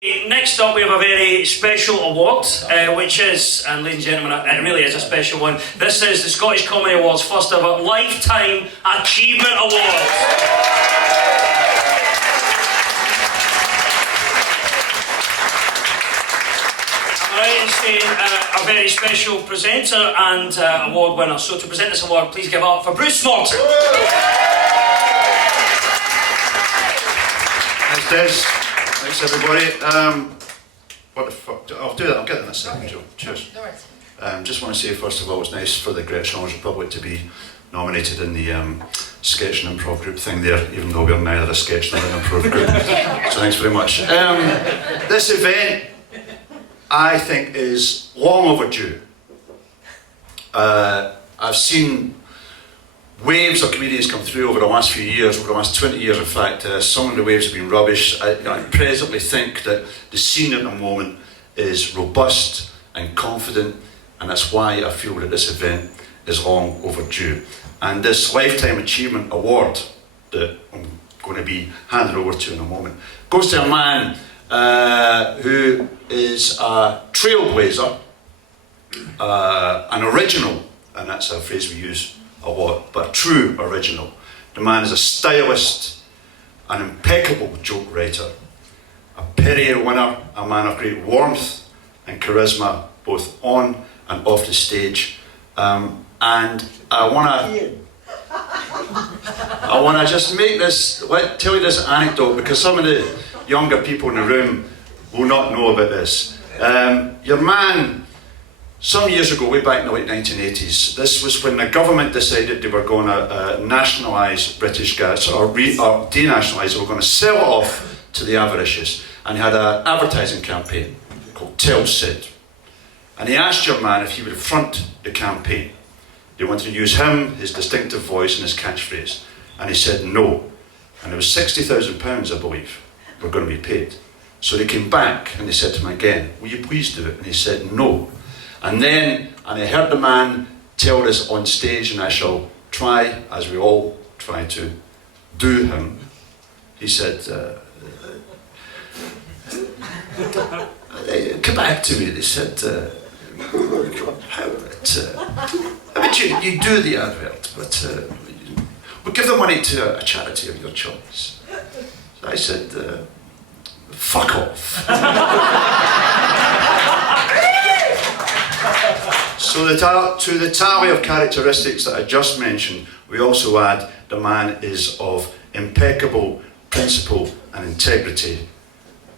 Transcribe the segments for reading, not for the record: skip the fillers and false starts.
Next up we have a very special award, which is, and ladies and gentlemen, it really is a special one. This is the Scottish Comedy Awards first ever Lifetime Achievement Award. I'm right in saying a very special presenter and award winner. So to present this award, please give up for Bruce Morton. Thanks, Des. Thanks, everybody. What the fuck? I'll do that. I'll get that in a second, Joe. Cheers. Just want to say, first of all, it's nice for the Great Scottish Republic to be nominated in the sketch and improv group thing there, even though we're neither a sketch nor an improv group. So thanks very much. This event, I think, is long overdue. I've seen waves of comedians come through over the last few years, over the last 20 years in fact. Some of the waves have been rubbish. I presently think that the scene at the moment is robust and confident, and that's why I feel that this event is long overdue. And this Lifetime Achievement Award that I'm going to be handed over to in a moment goes to a man who is a trailblazer, an original, and that's a phrase we use a lot, but a true original. The man is a stylist, an impeccable joke writer, a Perrier winner, a man of great warmth and charisma, both on and off the stage. And I want to just make this, tell you this anecdote, because some of the younger people in the room will not know about this. Your man, some years ago, way back in the late 1980s, this was when the government decided they were going to nationalise British gas, or denationalise it. They were going to sell it off to the avaricious, and he had an advertising campaign called Tell Sid. And he asked your man if he would front the campaign. They wanted to use him, his distinctive voice and his catchphrase. And he said no. And it was £60,000, I believe, were going to be paid. So they came back and they said to him again, will you please do it? And he said no. And I heard the man tell this on stage, and I shall try, as we all try to do him. He said, come back to me. They said, how about you do the advert, but we'll give the money to a charity of your choice. So I said, fuck off. So to the tally of characteristics that I just mentioned, we also add the man is of impeccable principle and integrity.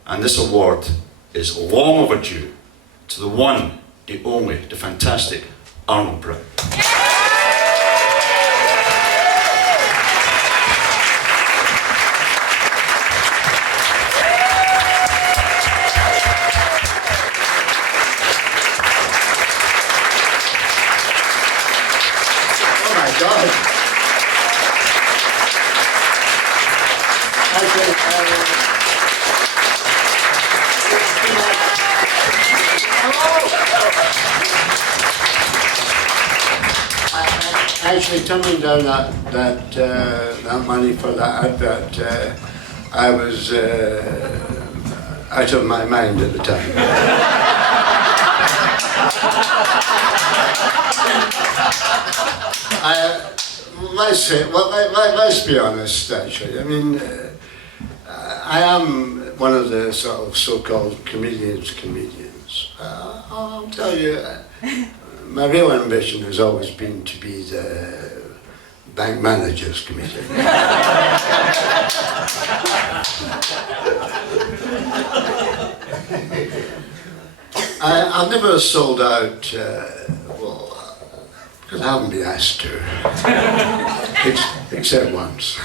And this award is long overdue to the one, the only, the fantastic Arnold Brown. Actually, turning down that money for that advert, I was out of my mind at the time. Let's be honest. Actually, I mean, I am one of the sort of so-called comedians. I'll tell you. My real ambition has always been to be the bank manager's comedian. I've never sold out, because I haven't been asked to, except once.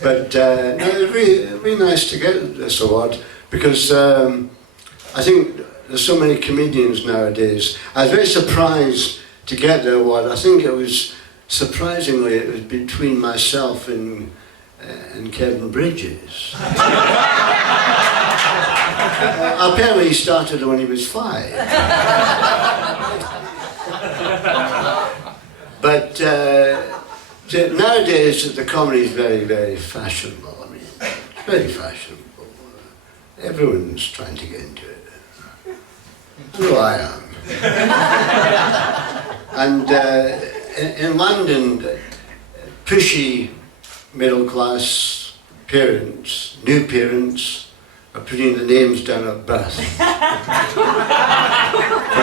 But no, it's really nice to get this award, because I think there's so many comedians nowadays. I was very surprised to get the award. I think it was, surprisingly, it was between myself and Kevin Bridges. Apparently he started when he was 5. But nowadays the comedy is very, very fashionable. I mean, it's very fashionable. Everyone's trying to get into it. So I am. And in London, pushy middle-class parents, new parents, are putting the names down at birth for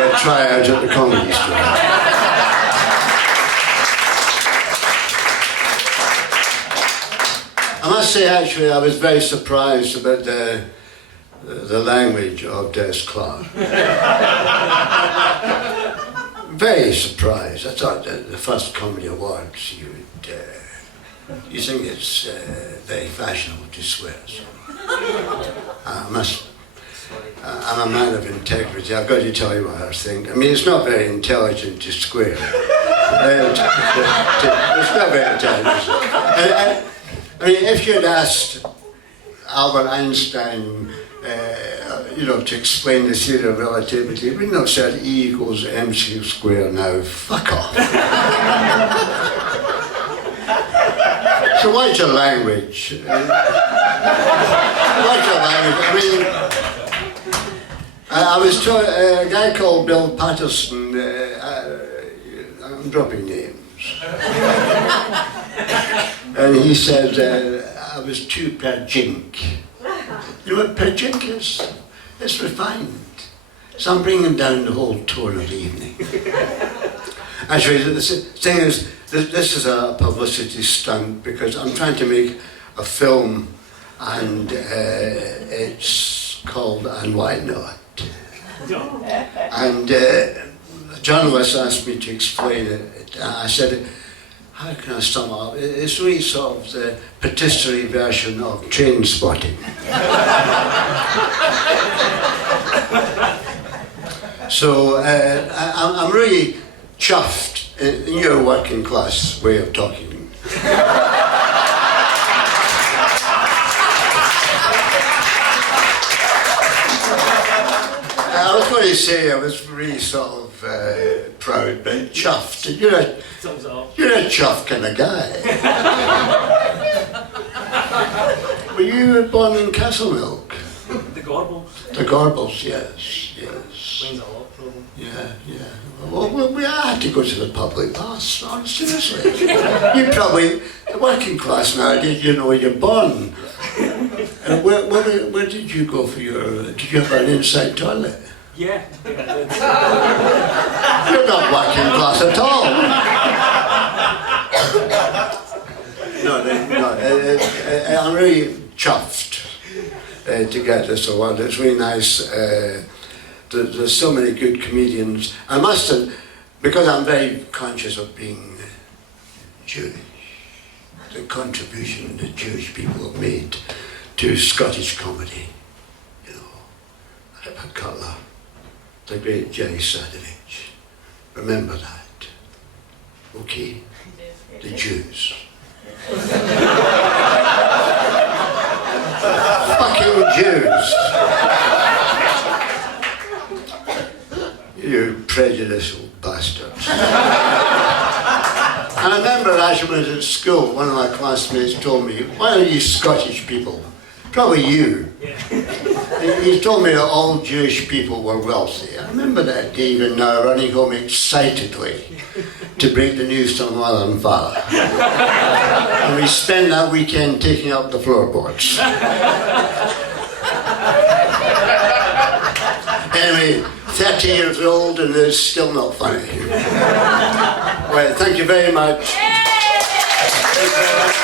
a tryout at the Comedy Store. I must say, actually, I was very surprised about the language of Des Clark. Very surprised. I thought that the first Comedy Awards, you think it's very fashionable to swear. So I'm a man of integrity. I've got to tell you what I think. I mean, it's not very intelligent to swear. It's not very intelligent. I mean, if you'd asked Albert Einstein, to explain the theory of relativity, we wouldn't have said E equals mc squared now. Fuck off. So what's your language? What's your language? I mean, I was told a guy called Bill Patterson, I'm dropping names, and he said I was too perjink. You know what perjink is? It's refined. So I'm bringing down the whole tone of the evening. Actually, the thing is, this is a publicity stunt because I'm trying to make a film and it's called And Why Not? And the journalist asked me to explain it. I said, how can I sum it up? It's really sort of the patisserie version of Train Spotting. So I'm really chuffed in your working class way of talking. I was going to say I was really sort of proud, but chuffed. You're a chuffed kind of guy. Were you born in Castlemilk? The Gorbals. The Gorbals, yes. Explains a lot, probably. Yeah. Well, we had to go to the public baths, seriously. You probably, the working class nowadays, you're born. Where did you go for did you have an inside toilet? Yeah. You're not working class at all. I'm really chuffed to get this award. It's really nice. There's so many good comedians. I must have, because I'm very conscious of being Jewish, the contribution the Jewish people have made to Scottish comedy. Ripper Cutler, the great Jerry Sadovich. Remember that. Okay? The Jews. Fucking Jews. You prejudicial bastards. And I remember as I was at school, one of my classmates told me, why are you Scottish people? Probably you. He told me that all Jewish people were wealthy. I remember that day even now, running home excitedly to break the news to my mother and father. And we spent that weekend taking up the floorboards. Anyway, 30 years old and it's still not funny. Well, thank you very much. Thank you very much.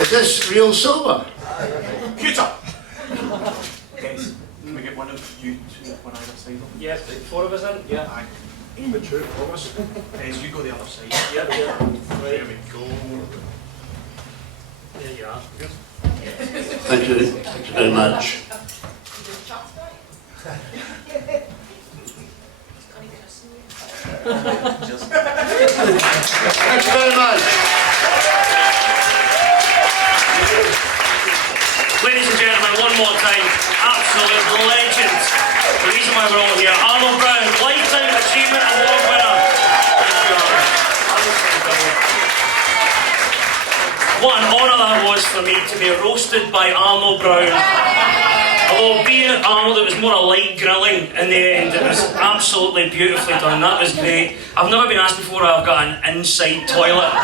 Is this real silver? Computer! Guys, can we get one of you two, one either side of them? Yeah, 4 of us in? Yeah. Aye. But true, of us. Guys, you go the other side. Yeah. There Right. we go. There you are. Thank you very much. Thank you very much. Ladies and gentlemen, one more time, absolute legend, the reason why we're all here. Arnold Brown, Lifetime Achievement Award winner. What an honour that was for me to be roasted by Arnold Brown. Although being Arnold, it was more a light grilling in the end. It was absolutely beautifully done. That was great. I've never been asked before I've got an inside toilet.